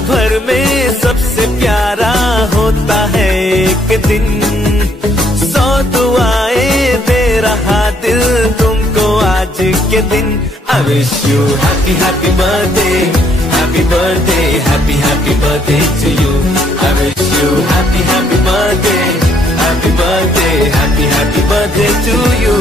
भर में सबसे प्यारा होता है एक दिन। 100 दुआएं दे रहा दिल तुमको आज के दिन। I wish you happy happy birthday, happy birthday, happy happy birthday to you. I wish you happy happy birthday, happy birthday, happy happy birthday to you.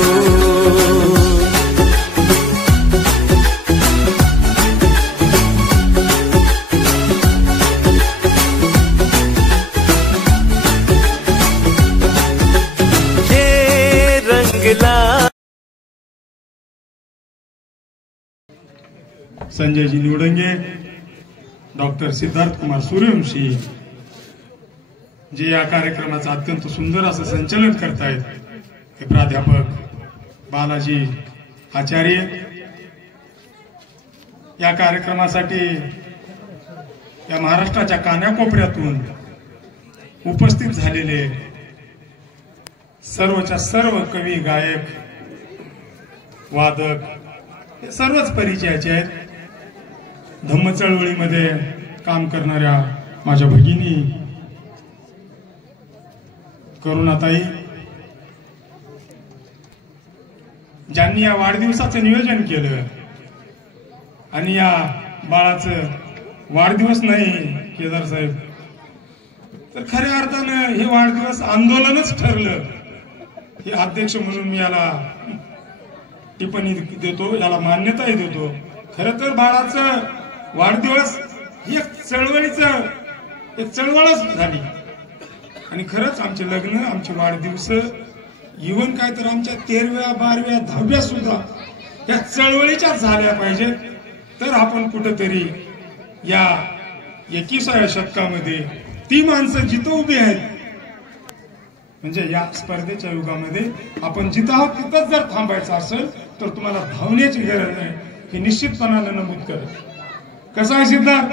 Sanjayji Nivdange, doctor Siddharth Kumar Suryavanshi जे या कार्यक्रमाचं अत्यंत सुंदर असं संचालन करतायत, हे प्राध्यापक बालाजी आचार्य, या कार्यक्रमासाठी या महाराष्ट्राच्या कानाकोपऱ्यातून उपस्थित झालेले सर्वच्या सर्व कवी, गायक, वादक हे सर्वच परिचयाचे आहेत। धम्म चळवळीमध्ये काम करणाऱ्या माझ्या भगिनी करुणाताई, ज्यांनी या वाढदिवसाचं नियोजन केलं आणि या बाळाचं वाढदिवस नाही केदार साहेब, तर खऱ्या अर्थानं हे वाढदिवस आंदोलनच ठरलं। हे अध्यक्ष म्हणून मी याला टिप्पणी देतो, याला मान्यताही देतो। खरं तर बाळाचं वाढदिवस ही एक चळवळच झाली आणि खरंच आमचे लग्न, आमचे वाढदिवस, इव्हन काय तर आमच्या 13व्या 12व्या 10व्या सुद्धा या चळवळीच्या झाल्या पाहिजेत। तर आपण कुठेतरी या 21व्या शतकामध्ये ती माणसं जिथं उभी आहेत, म्हणजे या स्पर्धेच्या युगामध्ये आपण जिथं आहोत तिथंच जर थांबायचं असेल तर तुम्हाला धावण्याची गरज नाही, हे निश्चितपणाने नमूद करत। कसं आहे सिद्धार्थ,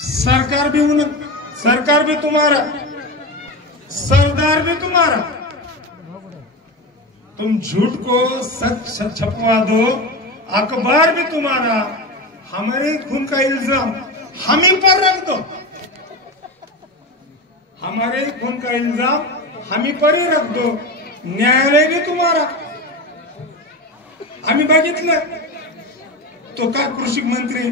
सरकार भी तुम्हारा, सरदार भी तुम्हारा, तुम झूठ को सच छपवा दो, अखबार भी तुम्हारा, हमारे खून का इल्जाम हम ही पर रख दो, हमारे खून का इल्जाम हम ही पर ही रख दो, न्यायालय भी तुम्हारा। आम्ही बघितलं तो का कृषी मंत्री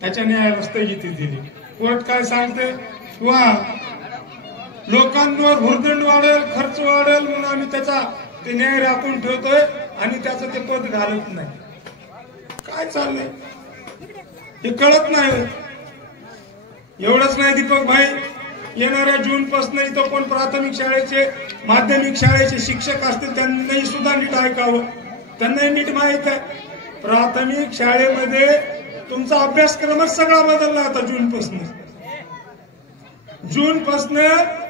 त्याच्या न्यायाला स्थगिती दिली। कोर्ट काय सांगते, वा लोकांवर भुर्दंड वाढेल, खर्च वाढेल म्हणून आम्ही त्याचा ते न्याय राखून ठेवतोय आणि त्याचं ते पद घालत नाही। काय चाललंय हे कळत नाही। एवढंच नाही दीपक भाई, येणाऱ्या जून पासून इथं कोण प्राथमिक शाळेचे, माध्यमिक शाळेचे शिक्षक असतील त्यांनाही सुद्धा नीट ऐकावं, त्यांनाही नीट माहित आहे प्राथमिक शाळेमध्ये तुमचा अभ्यासक्रमच सगळा बदलला आता जून पासून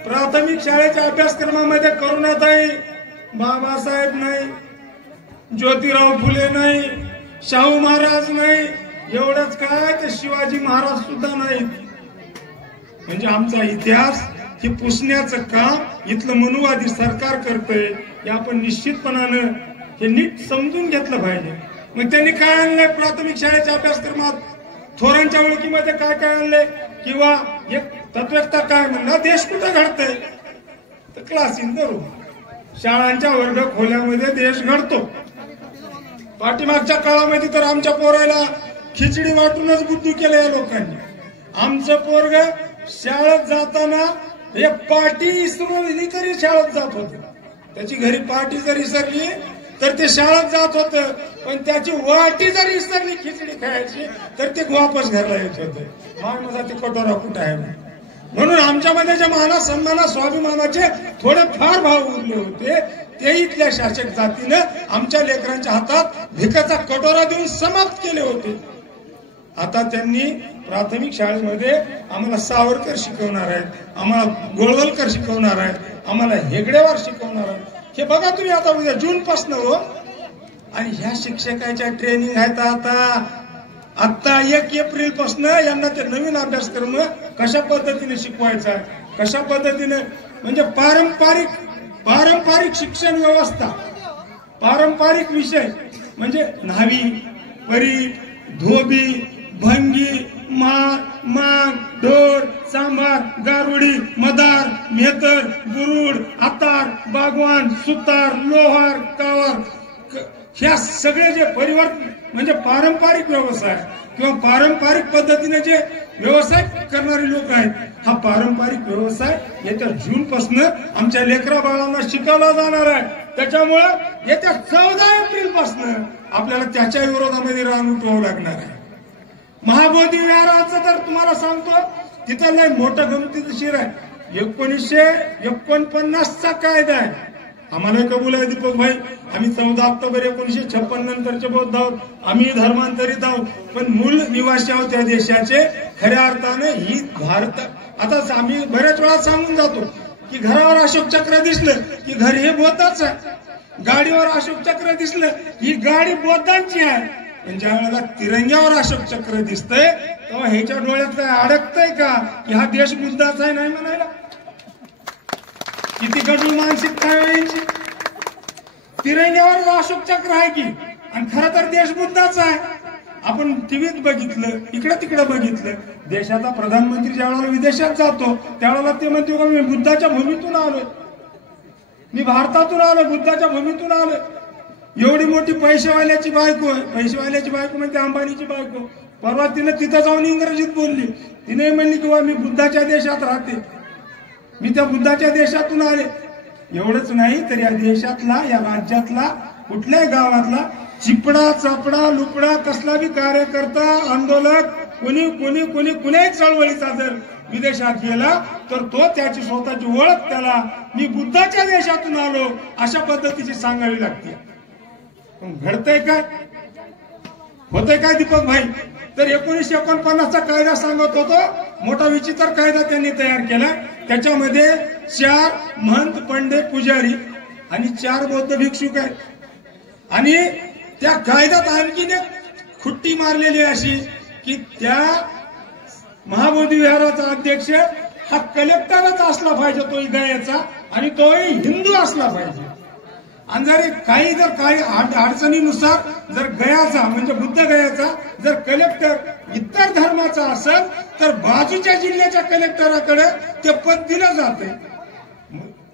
प्राथमिक शाळेच्या अभ्यासक्रमामध्ये करुणाताई, बाबासाहेब नाही, ज्योतिराव फुले नाही, शाहू महाराज नाही, एवढंच काय तर शिवाजी महाराज सुद्धा नाही। म्हणजे आमचा इतिहास हे पुसण्याचं काम इथलं मनुवादी सरकार करतंय, हे आपण निश्चितपणानं हे नीट समजून घेतलं पाहिजे। मग त्यांनी काय आणलंय प्राथमिक शाळेच्या अभ्यासक्रमात, थोरांच्या ओळखीमध्ये काय काय आणलंय, किंवा एक तत्वज्ञता काय म्हणलं, देश कुठं घडतंय तर क्लास इन द रूम, शाळांच्या वर्ग खोल्यामध्ये देश घडतो। पाठीमागच्या काळामध्ये तर आमच्या पोराला खिचडी वाटूनच बुद्धू केलं या लोकांनी। आमचं पोरग शाळेत जाताना हे पाटी इसरली तरी शाळेत जात होते, त्याची घरी पाटी जर इसरली तर ते शाळेत जात होत, पण त्याची वाटी जर इसरली खिचडी खायची तर ते वापस घरला येत होते। माझा ते कटोरा कुठं आहे म्हणून आमच्यामध्ये जे माना सन्माना स्वाभिमानाचे थोडे फार भाव उरले होते, ते इथल्या शासक जातीनं आमच्या लेकरांच्या हातात भिकाचा कटोरा देऊन समाप्त केले होते। आता त्यांनी प्राथमिक शाळेमध्ये आम्हाला सावरकर शिकवणार आहेत, आम्हाला गोळवलकर शिकवणार आहेत, आम्हाला हेगडेवार शिकवणार आहेत। हे बघा तुम्ही आता उद्या जून पासून हो, आणि ह्या शिक्षकाच्या ट्रेनिंग आहेत आता 1 एप्रिल पासून यांना ते नवीन अभ्यासक्रम कशा पद्धतीने शिकवायचा, कशा पद्धतीने म्हणजे पारंपरिक शिक्षण व्यवस्था, पारंपरिक विषय म्हणजे न्हावी, परी, धोबी, भंगी, मार, माग, ढोर, सांबार, गारुडी, मदार, मेहतर, गुरुड, आतार, बागवान, सुतार, लोहार, कावर, ह्या सगळे जे परिवर्तन म्हणजे पारंपरिक व्यवसाय किंवा पारंपरिक पद्धतीने जे व्यवसाय करणारे लोक आहेत, हा पारंपरिक व्यवसाय येत्या जून पासून आमच्या लेकरा बाळांना शिकवला जाणार आहे. त्याच्यामुळे येत्या 14 एप्रिल पासून आपल्याला त्याच्या विरोधामध्ये रान उठवावं लागणार आहे. महाबोधी विहाराचं तर तुम्हाला सांगतो, तिथं लय मोठं गमतीशीर आहे. 1949चा कायदा आहे. आम्हाला कबूल आहे दीपक भाई, आम्ही 14 ऑक्टोबर 1956 नंतरचे बौद्ध आहोत, आम्ही धर्मांतरित आहोत, पण मूळ निवासी आहोत त्या देशाचे. खऱ्या अर्थाने ही भारत, आता आम्ही बऱ्याच वेळा सांगून जातो की घरावर अशोक चक्र दिसलं की घर हे बौद्धाचं आहे, गाडीवर अशोक चक्र दिसलं ही गाडी बौद्धांची आहे. पण ज्या वेळेला तिरंग्यावर अशोक चक्र दिसतंय तेव्हा ह्याच्या डोळ्यात काय अडकतंय का की हा देश बुद्धाचा आहे? नाही म्हणायला. किती गडूळ मानसिकता आहे यांची. तिरंग्यावर अशोक चक्र आहे की, आणि खरं तर देश बुद्धाचा आहे. आपण टीव्हीत बघितलं, इकडे तिकडे बघितलं, देशाचा प्रधानमंत्री ज्यावेळेला विदेशात जातो त्यावेळेला ते म्हणतो का मी बुद्धाच्या भूमीतून आलोय, मी भारतातून आलोय, बुद्धाच्या भूमीतून आलोय. एवढी मोठी पैसेवाल्याची बायको आहे, पैसेवाल्याची बायको म्हणजे अंबानीची बायको, परवा तिने तिथं जाऊन इंग्रजीत बोलली. तिने म्हणली किंवा मी बुद्धाच्या देशात राहते, मी त्या बुद्धाच्या देशातून आले. एवढंच नाही तर या देशातला, या राज्यातला, कुठल्याही गावातला चिपडा, चापडा, लुपडा, कसला बी कार्यकर्ता, आंदोलक, कुणी चळवळीचा जर विदेशात गेला तर तो त्याची स्वतःची ओळख त्याला मी बुद्धाच्या देशातून आलो अशा पद्धतीची सांगावी लागते. घडतंय काय, होतंय काय दीपक भाई? तर 1949चा कायदा सांगत होतो, मोठा विचित्र कायदा त्यांनी तयार केला. त्याच्यामध्ये 4 महंत, पंडित, पुजारी आणि 4 बौद्ध भिक्षुक आहेत. आणि त्या कायद्यात आणखीन एक खुट्टी मारलेली अशी की त्या महाबोधी विहाराचा अध्यक्ष हा कलेक्टरच असला पाहिजे, तोही गयाचा, आणि तोही हिंदू असला पाहिजे. आणि जर काही अडचणीनुसार जर गयाचा म्हणजे बुद्ध गयाचा जर कलेक्टर इतर धर्माचा असेल तर बाजूच्या जिल्ह्याच्या कलेक्टराकडे ते पद दिलं जाते.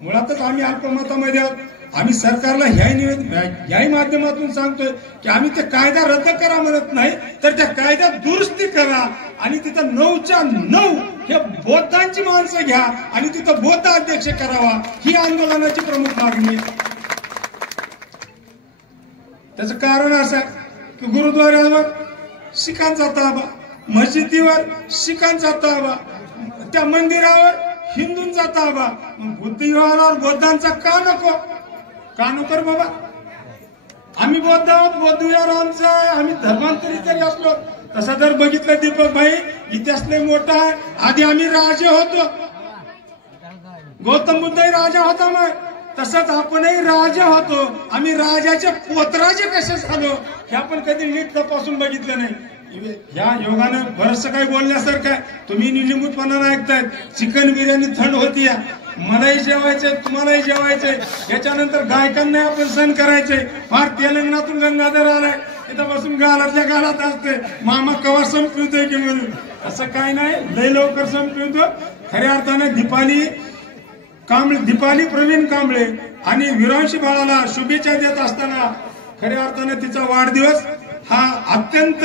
मुळातच आम्ही अल्पमतामध्ये आहोत. आम्ही सरकारला ह्याही माध्यमातून सांगतोय की आम्ही ते कायदा रद्द करा म्हणत नाही, तर त्या कायद्यात दुरुस्ती करा आणि तिथं 9च्या 9 हे बौद्धांची माणसं घ्या आणि तिथं बौद्ध अध्यक्ष करावा, ही आंदोलनाची प्रमुख मागणी आहे. त्याचं कारण असं आहे की गुरुद्वाऱ्यावर शिखांचा ताबा, मस्जिदीवर शिखांचा ताबा, त्या मंदिरावर हिंदूंचा ताबा, बुद्ध विहारावर बौद्धांचा का नको? का नको बाबा? आम्ही बौद्ध आहोत, बौद्ध विहार आमचं आहे, आम्ही धर्मांतरित जरी असलो. तसं जर बघितलं दीपक भाई, इतिहास लय मोठा आहे. आधी आम्ही राजे होतो, गौतम बुद्धही राजा होता, मग तसंच आपणही राजा होतो. आम्ही राजाचे पोतराजे कसे झालो हे आपण कधी नीट तपासून बघितलं नाही. या योगानं बरंचसं काही बोलण्यासारखं आहे. तुम्ही निलिमूतपणानं ऐकतायत. चिकन बिर्याणी थंड होती, मलाही जेवायचंय, तुम्हालाही जेवायचंय. याच्यानंतर गायकांना आपण सण करायचे. फार तेलंगणातून गंगाधर आलाय, तिथं बसून गालातल्या गालात असते, मामा कवा संपवतोय की म्हणून. असं काय नाही, लय लवकर संपवतो. खऱ्या अर्थाने दीपाली प्रवीण कांबळे आणि विरांशी बाळाला शुभेच्छा देत असताना खऱ्या अर्थाने तिचा वाढदिवस हा अत्यंत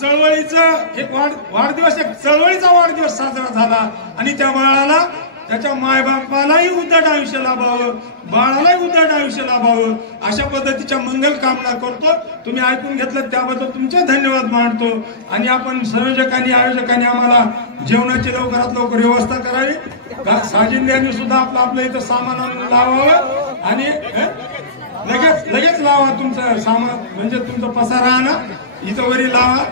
चळवळीचा एक वाढदिवस, एक चळवळीचा वाढदिवस साजरा झाला. आणि त्या बाळाला, त्याच्या मायबापालाही उद्धट आयुष्य लाभावं, बाळालाही उद्धट आयुष्य लाभावं अशा पद्धतीच्या मंगल कामना करतो. तुम्ही ऐकून घेतलं त्याबद्दल तुमचे धन्यवाद मानतो. आणि आपण संयोजकांनी, आयोजकांनी आम्हाला जेवणाची लवकरात लवकर व्यवस्था करावी. साजिंद्यांनी सुद्धा आपलं इथं सामान आणून लावावं आणि लगेच लावा तुमचं सामान, म्हणजे तुमचा पसारा आणा इथं वरी लावा.